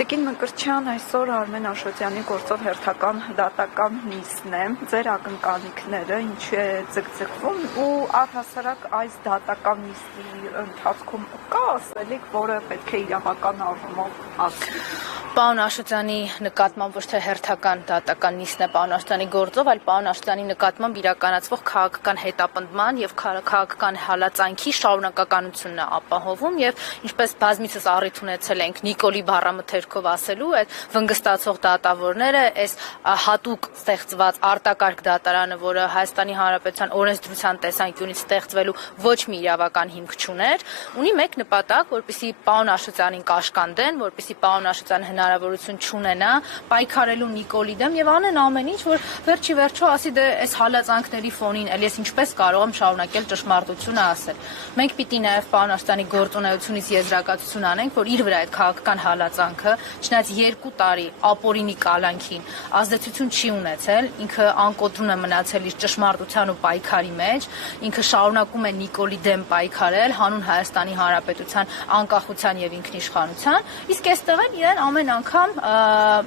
Տիկին Մկրտչյան, այսօր Արմեն Աշոտյանի գործով հերթական դատական նիստն է, ձեր ակնկալիքները ինչ է ձգձգվում ու առհասարակ այս դատական նիստի ընթացքում կա ասելիք, որը պետք է իրավական առումով ասվի։ Պարոն Աշոտյանի նկատմամբ ոչ թե հերթական դատական նիստն է պարոն Աշոտյանի գործով, այլ պարոն Աշոտյանի նկատմամբ իրականացվող քաղաքական հետապնդման եւ քաղաքական հալածանքի շարունակականությունն է ապահովում եւ ինչպես բազմիցս առիթ ունեցել ենք Նիկոլի բառամթերքով ասելու, այդ վնգստացող դատավորները այս հատուկ ստեղծված արտակարգ դատարանը, որը Հայաստանի Հանրապետության օրենսդրության տեսանկյունից ստեղծվելու ոչ մի իրավական հիմք չուներ, ունի մեկ նպատակ, որպեսզի պարոն Աշոտյանին կաշկանդեն, որպեսզի պարոն Աշոտյանը հնարավորություն չունենա պայքարելու Նիկոլի դեմ եւ անեն ամեն ինչ, որ վերջի վերջո ասի դե այս հալածանքների ֆոնին էլ ես ինչպես կարող եմ շարունակել ճշմարտությունը ասել։ Մենք պիտի նաեւ պարոն Աշոտյանի գործունեությունից եզրակացություն անենք, որ իր վրա այդ քաղաքական հալածանքը, չնայած 2 տարի ապօրինի կալանքին ազդեցություն չի ունեցել, ինքը անկոտրում է մնացել իր ճշմարտության ու պայքարի մեջ, ինքը շարունակում է Նիկոլի դեմ պայքարել հանուն Հայաստանի Հանրապետության անկախության եւ ինքնիշխանության, իսկ այստեղ են իրեն ամեն անգամ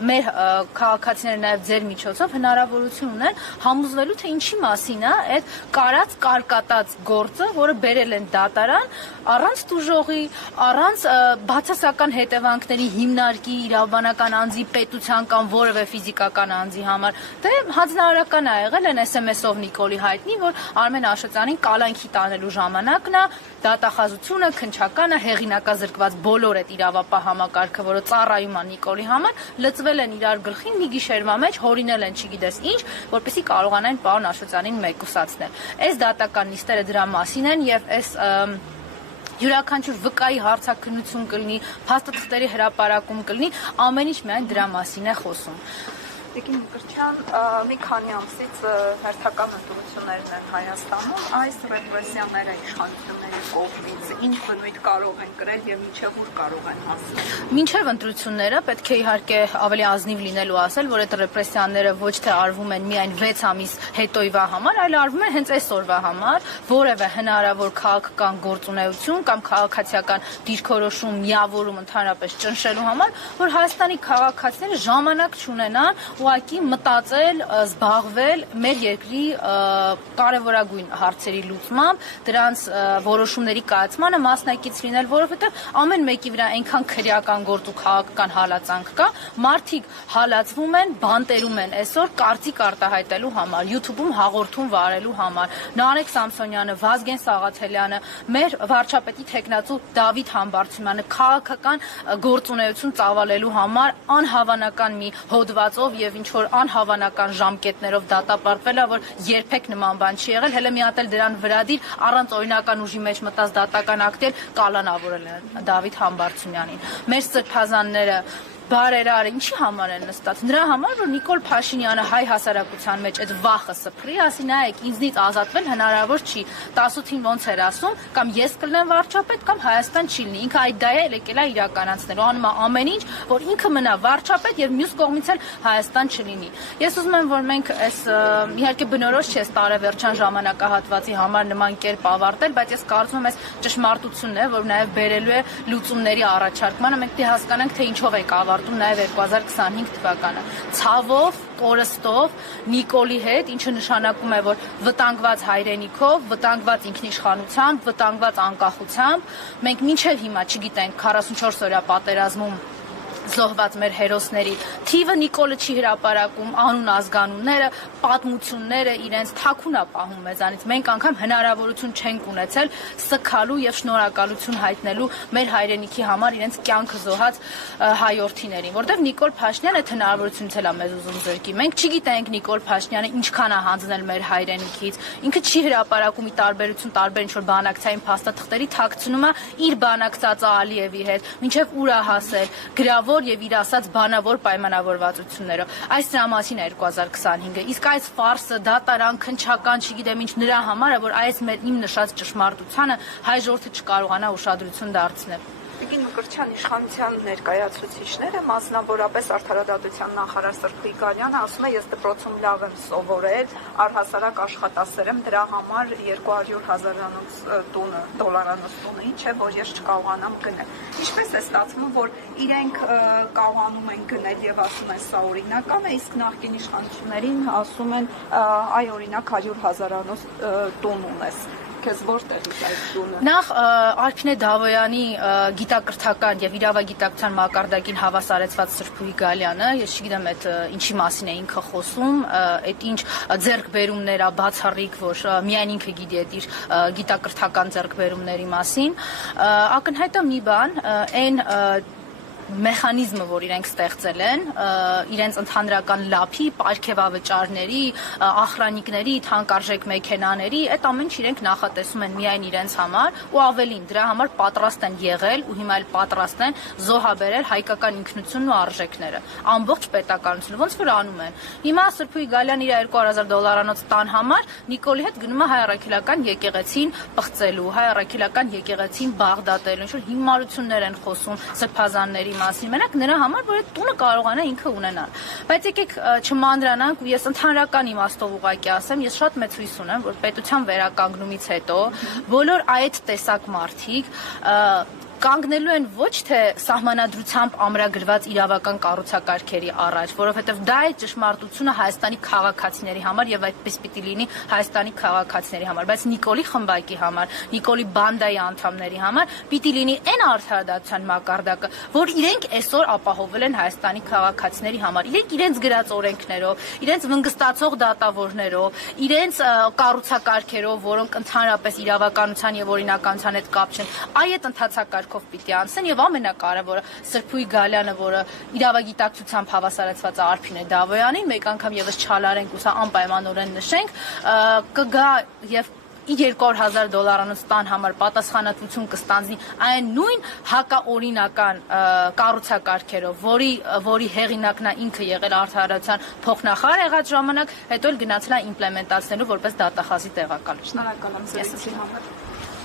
մեր քաղաքացիները նաև ձեր միջոցով հնարավորություն ունեն համոզվելու, թե ինչի մասին է այդ կարած կարկատած գործը, որը բերել են դատարան առանց տուժողի, առանց բացասական հետևանքների հիմնարկի իրավաբանական անձի, պետության կամ որևէ ֆիզիկական անձի համար։ Դե հանձնարարական է եղել են SMS-ով Նիկոլի հայտնի, որ Արմեն Աշոտյանին կալանքի տանելու ժամանակն է, դատախազությունը, քննչականը, հեղինակազրկված բոլոր այդ իրավապահ համակարգը, որը ծառայում է Նիկոլի համար, լծվել են իրար գլխին մի գիշերվա մեջ, հորինել են չգիտես ինչ, որպեսզի կարողանային պարոն Աշոտյանին մեկուսացնել։ Այս դատական նիստերը դրա մասին են եւ այս յուրաքանչյուր վկայի հարցաքննություն կլինի, փաստաթղթերի հրապարակում կլինի, ամեն ինչ միայն դրա մասին է խոսում։ Տիկին Մկրտչյան, մի քանի ամսից հերթական ընտրություններն են Հայաստանում, այս ռեպրեսիաները իշխանությունների կողմից ինչ բնույթ կարող են կրել եւ մինչեւ ուր կարող են հասնել։ Մինչև ընտրությունները պետք է իհարկե ավելի ազնիվ լինելու ասել, որ այդ ռեպրեսիաները ոչ թե արվում են միայն 6 ամիս հետոյվա համար, այլ արվում են հենց այսօրվա համար, որևէ հնարավոր քաղաքական գործունեություն կամ քաղաքացիական դիրքորոշում, միավորում ընդհանրապես ճնշելու համար, որ Հայաստանի քաղաքացիները ժամանակ չունենան ուղղակի մտածել, զբաղվել մեր երկրի կարևորագույն հարցերի լուծմամբ, դրանց որոշումների կայացմանը մասնակից լինել, որովհետև ամեն մեկի վրա այնքան քրեական գործ ու քաղաքական հալածանք կա, մարդիկ հալածվում են, բանտերում են այսօր կարծիք արտահայտելու համար, YouTube-ում հաղորդում վարելու համար։ Նարեկ Սամսոնյանը, Վազգեն Սաղաթելյանը, մեր վարչապետի թեկնածու Դավիթ Համբարձումյանը քաղաքական գործունեություն ծավալելու համար անհավանական մի հոդվածով եւ ինչ որ անհավանական ժամկետներով դատապարտվել է, որ երբեք նման բան չի եղել, հələ մի հատ էլ դրան վրադիր առանց օրինական ուժի մեջ մտած դատական ակտեր կալանավորել են Դավիթ Համբարձումյանին։ Մեր սրբազանները բարերարը ինչի համար են նստած։ Նրա համար, որ Նիկոլ Փաշինյանը հայ հասարակության մեջ այդ վախը սփռի, ասի նայեք, ինձնից ազատվել հնարավոր չի։ 18-ին ոնց էր ասում, կամ ես կլինեմ վարչապետ, կամ Հայաստան չի լինի։ Ինքը այդ դա է եկել է իրականացնելու, անում է ամեն ինչ, որ ինքը մնա վարչապետ եւ մյուս կողմից էլ Հայաստան չլինի։ Ես ուզում եմ, որ մենք այս իհարկե բնորոշ չէ տարեվերջան ժամանակահատվածի համար նման կերպ ավարտել, բայց ես կարծում եմ այս ճշմարտությունն է, որ նաեւ բերելու է լուծումների առաջարկմանը, մենք դե հասկանանք, թե ինչով ենք ավարտում նաև 2025 թվականը։ Ցավով, կորստով, Նիկոլի հետ, ինչը նշանակում է, որ վտանգված հայրենիքով, վտանգված ինքնիշխանությամբ, վտանգված անկախությամբ, մենք մինչև հիմա չգիտենք 44 օրյա պատերազմում զոհված մեր հերոսների թիվը Նիկոլը չի հրապարակում, անուն ազգանունները, պատմությունները իրենց թաքուն է պահում մեզանից։ Մենք անգամ հնարավորություն չենք ունեցել սգալու եւ շնորհակալություն հայտնելու մեր հայրենիքի համար իրենց կյանքը զոհած հայրենիքներին, որտեղ Նիկոլ Փաշինյանը այդ հնարավորությունից էլ է մեզ ուզում զրկի։ Մենք չգիտենք Նիկոլ Փաշինյանը ինչքան է հանձնել մեր հայրենիքից։ Ինքը չի հրապարակում ի տարբերություն տարբեր ինչ-որ բանակցային փաստաթղթերի թաքցնում է իր բանակցածը Ալիևի հետ, մինչև ուր է հասել, գրավոր եւ իր ասած բանավոր պայմանավորվածություններով։ Այս դրա մասին է 2025-ը։ Իսկ այս ֆարսը, դատարան, քննչական, չգիտեմ ինչ նրա համար է, որ այս իմ նշած ճշմարտությանը հայ ժողովուրդը չկարողանա ուշադրություն դարձնել։ Տիկին Մկրտչյան իշխանության ներկայացուցիչները, մասնավորապես Արդարադատության նախարար Սրփուի Գալյանը ասում է, ես դպրոցում լավ եմ սովորել, առհասարակ աշխատասեր եմ, դրա համար 200,000 դոլարանոց տունը ինչ է, որ ես չկարողանամ գնել։ Ինչպես է ստացվում, որ իրենք կարողանում են գնել եւ ասում են սա օրինական է, իսկ նախկին իշխանություններին ասում են այ օրինակ 100,000 տուն ունես։ Քեզ որտեղից այդ տունը։ Նախ Արփինե Դավոյանի գիտակրթական եւ իրավագիտակցության մակարդակին հավասարեցված Սրփուի Գալյանը, ես չգիտեմ այդ ինչի մասին է ինքը խոսում, այդ ինչ ձեռքբերումներ է բացառիկ, որ միայն ինքը գիտի այդ իր գիտակրթական ձեռքբերումների մասին, ակնհայտ է մի բան, այն մեխանիզմը, որ իրենք ստեղծել են, իրենց ընդհանրական լափի, պարգևավճարների, ախրանիկների, թանկարժեք մեքենաների, այդ ամեն ինչ իրենք նախատեսում են միայն իրենց համար ու ավելին, դրա համար պատրաստ են եղել ու հիմա էլ պատրաստ են զոհաբերել հայկական ինքնությունն ու արժեքները, ամբողջ պետականությունը, ոնց որ անում են։ Հիմա Սրփուի Գալյան իր 200,000 դոլարանոց տան համար Նիկոլի հետ գնում է հայ առաքելական եկեղեցին պղծելու, հայ առաքելական եկեղեցին բաղդատելու, ինչ որ հիմարություններ են խոսում սրբազանների մասին, մենակ նրա համար, որ այդ տունը կարողանա ինքը ունենալ։ Բայց եկեք չմանրանանք ու ես ընդհանրական իմաստով ուղղակի ասեմ, ես շատ մեծ հույս ունեմ, որ պետության վերականգնումից հետո բոլոր այդ տեսակ մարդիկ կանգնելու են ոչ թե սահմանադրությամբ ամրագրված իրավական կառուցակարգերի առաջ, որովհետև դա է ճշմարտությունը Հայաստանի քաղաքացիների համար եւ այդպես պիտի լինի Հայաստանի քաղաքացիների համար, բայց Նիկոլի խմբակի համար, Նիկոլի բանդայի անդամների համար պիտի լինի այն արդարադատության մակարդակը, որ իրենք այսօր ապահովել են Հայաստանի քաղաքացիների համար, իրենք իրենց գրած օրենքներով, իրենց վնգստացող դատավորներով, իրենց կառուցակարգերով, որոնք ընդհանրապես իրավականության եւ օրինականության հետ կապ չեն, այդ ընթացակարգ պիտի անցնեն եւ ամենակարևորը Սրփուի Գալյանը, որը իրավագիտակցությամբ հավասարեցված է Արփինե Դավոյանին, մեկ անգամ եւս չալարենք ու սա անպայմանորեն նշենք, կգա եւ 200,000 դոլարանոց տան համար պատասխանատվություն կստանձնի այն նույն հակաօրինական կառուցակարգերով, որի հեղինակն է ինքը եղել արդարադատության փոխնախարար եղած ժամանակ, հետո էլ գնացել է իմպլեմենտացնելու որպես դատախազի տեղակալ։ Շնորհակալ եմ զրույցի համար։